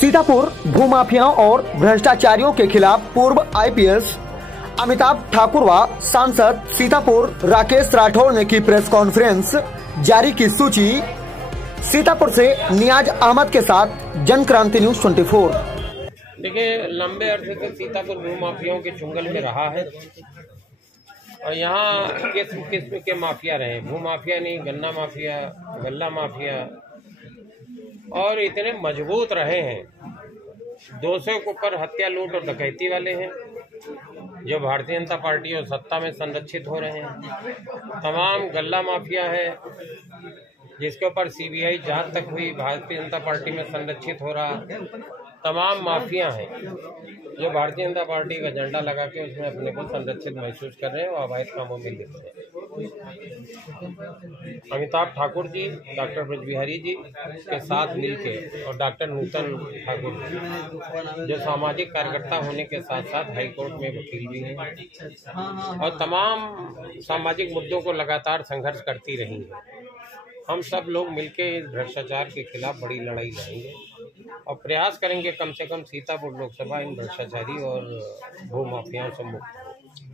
सीतापुर भूमाफियाओं और भ्रष्टाचारियों के खिलाफ पूर्व आईपीएस अमिताभ ठाकुर व सांसद सीतापुर राकेश राठौर ने की प्रेस कॉन्फ्रेंस। जारी की सूची। सीतापुर से नियाज अहमद के साथ जनक्रांति न्यूज 24। देखिए, लंबे अरसे से सीतापुर भूमाफियाओं के चुंगल में रहा है और यहाँ किस्म किस्म के माफिया रहे। भूमाफिया नहीं, गन्ना माफिया, गल्ला माफिया, और इतने मजबूत रहे हैं। 200 के ऊपर हत्या, लूट और डकैती वाले हैं जो भारतीय जनता पार्टी और सत्ता में संरक्षित हो रहे हैं। तमाम गल्ला माफिया है जिसके ऊपर सीबीआई जांच तक हुई, भारतीय जनता पार्टी में संरक्षित हो रहा। तमाम माफिया हैं जो भारतीय जनता पार्टी का झंडा लगा के उसमें अपने को संरक्षित महसूस कर रहे हैं और अवैध कामों में लिप्त हैं। अमिताभ ठाकुर जी, डॉक्टर ब्रज बिहारी जी के साथ मिलके और डॉक्टर नूतन ठाकुर जी जो सामाजिक कार्यकर्ता होने के साथ साथ हाईकोर्ट में वकील भी हैं और तमाम सामाजिक मुद्दों को लगातार संघर्ष करती रही हैं। हम सब लोग मिलके इस भ्रष्टाचार के खिलाफ बड़ी लड़ाई लड़ेंगे और प्रयास करेंगे कम से कम सीतापुर लोकसभा इन भ्रष्टाचारी और भूमाफियाओं से मुक्त।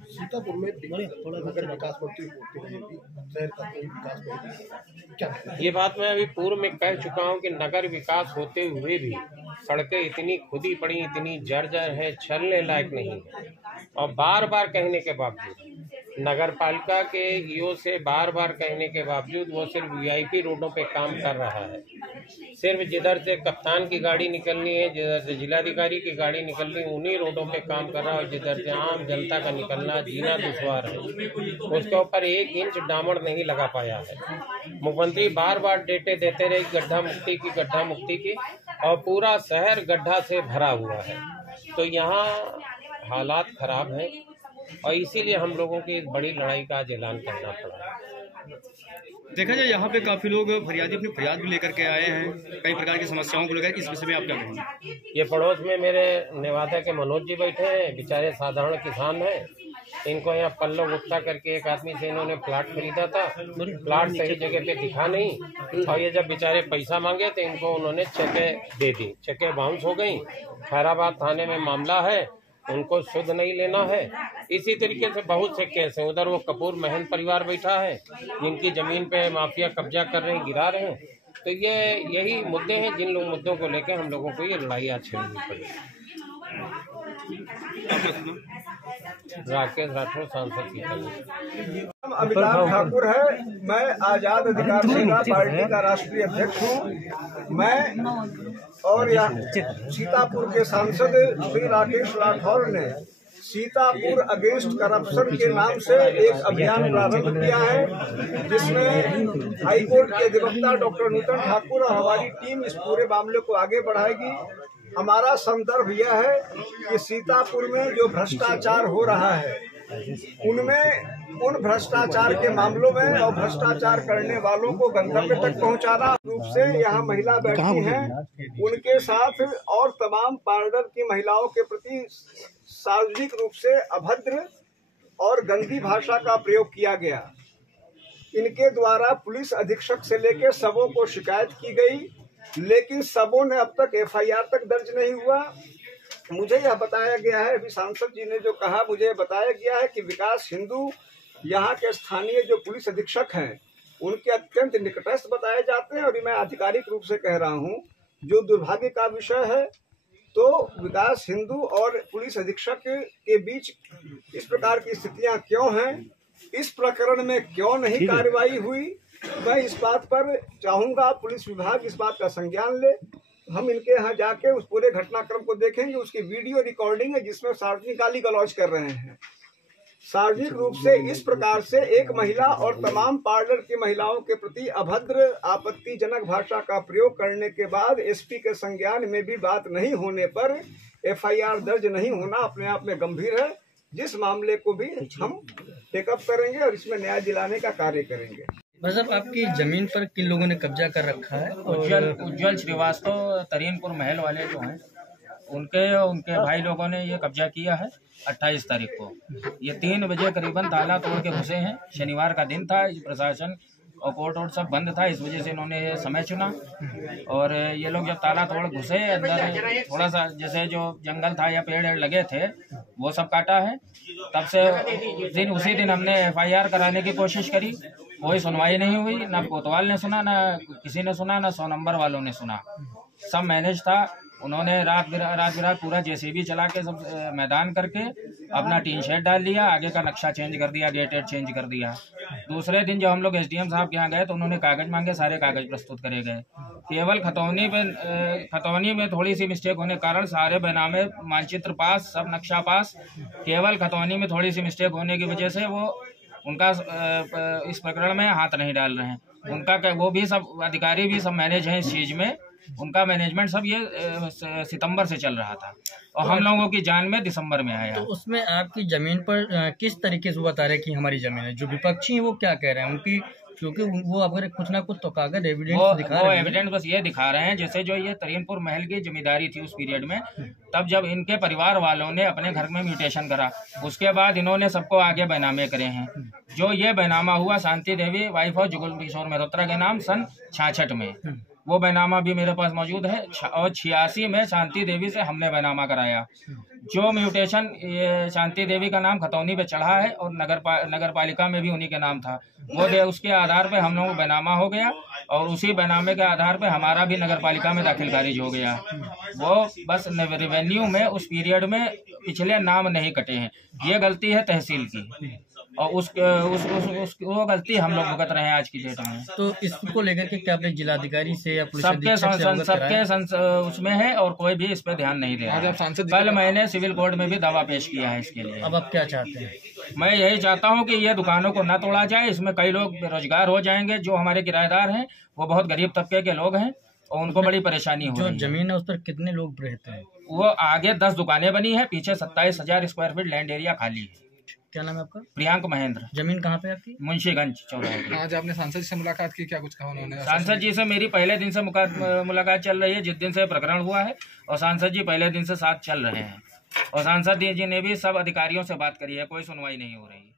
सीतापुर में नगर विकास होती रहेगी, शहर का कोई विकास क्या? ये बात मैं अभी पूर्व में कह चुका हूँ कि नगर विकास होते हुए भी सड़कें इतनी खुदी पड़ी, इतनी जर्जर है, चलने लायक नहीं है। और बार बार कहने के बावजूद नगर पालिका के ईओ से बार बार कहने के बावजूद वो सिर्फ वीआईपी रोडों पे काम कर रहा है। सिर्फ जिधर से कप्तान की गाड़ी निकलनी है, जिधर से जिलाधिकारी की गाड़ी निकलनी है, उन्हीं रोडों पे काम कर रहा है और जिधर से आम जनता का निकलना जीना दुश्वार है उसके ऊपर 1 इंच डामर नहीं लगा पाया है। मुख्यमंत्री बार बार डेटे देते रहे गड्ढा मुक्ति की और पूरा शहर गड्ढा से भरा हुआ है। तो यहाँ हालात खराब हैं और इसीलिए हम लोगों की इस बड़ी लड़ाई का आज ऐलान करना पड़ा। देखा जाए यहाँ पे काफी लोग फरियादी अपनी फरियाद भी लेकर के आए हैं, कई प्रकार की समस्याओं को लेकर। इस विषय में आप क्या कहेंगे? ये पड़ोस में मेरे नेवादा के मनोज जी बैठे हैं, बेचारे साधारण किसान हैं। इनको यहाँ पल्लो गुप्ता करके एक आदमी से इन्होंने प्लाट खरीदा था, प्लाट सही जगह पे दिखा नहीं और ये जब बेचारे पैसा मांगे तो इनको उन्होंने चेकें दे दी। चेकें बाउंस हो गई। खैराबाद थाने में मामला है, उनको शुद्ध नहीं लेना है। इसी तरीके से बहुत से केस हैं। उधर वो कपूर महन परिवार बैठा है जिनकी जमीन पे माफिया कब्जा कर रहे हैं, गिरा रहे हैं। तो ये यही मुद्दे हैं जिन लोग मुद्दों को लेकर हम लोगों को ये लड़ाई आज छेड़नी पड़ी। राकेश राठौर, सांसद सीतापुर। अमिताभ ठाकुर है, मैं आजाद अधिकार सेना पार्टी का राष्ट्रीय अध्यक्ष हूँ। मैं और सीतापुर के सांसद श्री राकेश राठौर ने सीतापुर अगेंस्ट करप्शन के नाम से एक अभियान प्रारंभ किया है जिसमें हाईकोर्ट के अधिवक्ता डॉक्टर नूतन ठाकुर और हमारी टीम इस पूरे मामले को आगे बढ़ाएगी। हमारा संदर्भ यह है कि सीतापुर में जो भ्रष्टाचार हो रहा है उनमें उन भ्रष्टाचार के मामलों में और भ्रष्टाचार करने वालों को गंतव्य तक पहुंचाना रूप से यहाँ महिला बैठी हैं उनके साथ और तमाम पार्लर की महिलाओं के प्रति सार्वजनिक रूप से अभद्र और गंदी भाषा का प्रयोग किया गया। इनके द्वारा पुलिस अधीक्षक से लेकर सबों को शिकायत की गई, लेकिन सबों ने अब तक एफआईआर तक दर्ज नहीं हुआ। मुझे यह बताया गया है, अभी सांसद जी ने जो कहा, मुझे बताया गया है कि विकास हिंदू यहाँ के स्थानीय जो पुलिस अधीक्षक हैं उनके अत्यंत निकटस्थ बताए जाते हैं। और मैं आधिकारिक रूप से कह रहा हूँ, जो दुर्भाग्य का विषय है तो विकास हिंदू और पुलिस अधीक्षक के बीच इस प्रकार की स्थितियां क्यों हैं, इस प्रकरण में क्यों नहीं कार्रवाई हुई, मैं इस बात पर चाहूंगा पुलिस विभाग इस बात का संज्ञान ले। हम इनके यहाँ जाके उस पूरे घटनाक्रम को देखेंगे। उसकी वीडियो रिकॉर्डिंग है जिसमें सार्वजनिक गाली गलौज कर रहे हैं। सार्वजनिक रूप से इस प्रकार से एक महिला और तमाम पार्लर की महिलाओं के प्रति अभद्र आपत्तिजनक भाषा का प्रयोग करने के बाद एसपी के संज्ञान में भी बात नहीं होने पर एफआईआर दर्ज नहीं होना अपने आप में गंभीर है, जिस मामले को भी हम टेकअप करेंगे और इसमें न्याय दिलाने का कार्य करेंगे। मतलब आपकी जमीन पर किन लोगों ने कब्जा कर रखा है? उज्जवल श्रीवास्तव तरीनपुर महल वाले जो हैं उनके भाई लोगों ने ये कब्जा किया है 28 तारीख को। ये 3 बजे करीबन ताला तोड़ के घुसे हैं। शनिवार का दिन था। प्रशासन और कोर्ट वोर्ट सब बंद था, इस वजह से इन्होंने ये समय चुना। और ये लोग जब ताला तोड़ घुसे अंदर, थोड़ा सा जैसे जो जंगल था या पेड़ लगे थे वो सब काटा है। तब से उसी दिन हमने FIR कराने की कोशिश करी, कोई सुनवाई नहीं हुई, ना कोतवाल ने सुना, ना किसी ने सुना, ना 100 नंबर वालों ने सुना। सब मैनेज था, उन्होंने रात बिरात पूरा JCB चला के सब मैदान करके अपना टीन शेड डाल लिया, आगे का नक्शा चेंज कर दिया, गेट चेंज कर दिया। दूसरे दिन जब हम लोग SDM साहब के यहाँ गए तो उन्होंने कागज मांगे, सारे कागज प्रस्तुत करे गए। केवल खतौनी में थोड़ी सी मिस्टेक होने के कारण सारे बैनामे मानचित्र पास, सब नक्शा पास, केवल खतौनी में थोड़ी सी मिस्टेक होने की वजह से वो उनका इस प्रकरण में हाथ नहीं डाल रहे हैं। उनका वो भी सब अधिकारी भी सब मैनेज हैं इस चीज़ में, उनका मैनेजमेंट सब ये सितंबर से चल रहा था और हम लोगों की जान में दिसंबर में आया। तो उसमें आपकी जमीन पर किस तरीके से वो बता रहे हैं कि हमारी जमीन है? जो विपक्षी है वो क्या कह रहे हैं उनकी, क्योंकि वो अगर कुछ ना कुछ तो कागज एविडेंस दिखा रहे हैं। एविडेंस बस ये दिखा रहे हैं, जैसे जो ये तरीनपुर महल की जमींदारी थी उस पीरियड में, तब जब इनके परिवार वालों ने अपने घर में म्यूटेशन करा, उसके बाद इन्होंने सबको आगे बैनामे करे हैं। जो ये बैनामा हुआ शांति देवी वाइफ ऑफ जुगल किशोर मेहरोत्रा के नाम सन 66 में, वो बैनामा भी मेरे पास मौजूद है। और 86 में शांति देवी से हमने बैनामा कराया। जो म्यूटेशन ये शांति देवी का नाम खतौनी पे चढ़ा है और नगर पालिका में भी उन्हीं के नाम था, वो उसके आधार पे हम लोग बैनामा हो गया और उसी बैनामे के आधार पे हमारा भी नगर पालिका में दाखिल खारिज हो गया। वो बस रेवेन्यू में उस पीरियड में पिछले नाम नहीं कटे हैं, ये गलती है तहसील की और वो गलती हम लोग भुगत रहे हैं आज की डेट में। तो इसको लेकर के क्या अपने जिलाधिकारी से या पुलिस सबके उसमें है और कोई भी इस पे ध्यान नहीं दे रहा। कल मैंने सिविल कोर्ट में भी दावा पेश किया है इसके लिए। अब आप क्या चाहते हैं? मैं यही चाहता हूं कि ये दुकानों को न तोड़ा जाए, इसमें कई लोग बेरोजगार हो जाएंगे। जो हमारे किराएदार हैं वो बहुत गरीब तबके के लोग हैं और उनको बड़ी परेशानी हो रही है। जो जमीन है उस पर कितने लोग रहते हैं? वो आगे 10 दुकानें बनी है, पीछे 27,000 स्क्वायर फीट लैंड एरिया खाली है। क्या नाम है आपका? प्रियांक महेंद्र। जमीन कहाँ पे आपकी? मुंशीगंज चौराहे। आज आपने सांसद जी से मुलाकात की, क्या कुछ कहा उन्होंने? सांसद जी से मेरी पहले दिन से मुलाकात चल रही है, जिस दिन से प्रकरण हुआ है, और सांसद जी पहले दिन से साथ चल रहे हैं और सांसद जी ने भी सब अधिकारियों से बात करी है, कोई सुनवाई नहीं हो रही।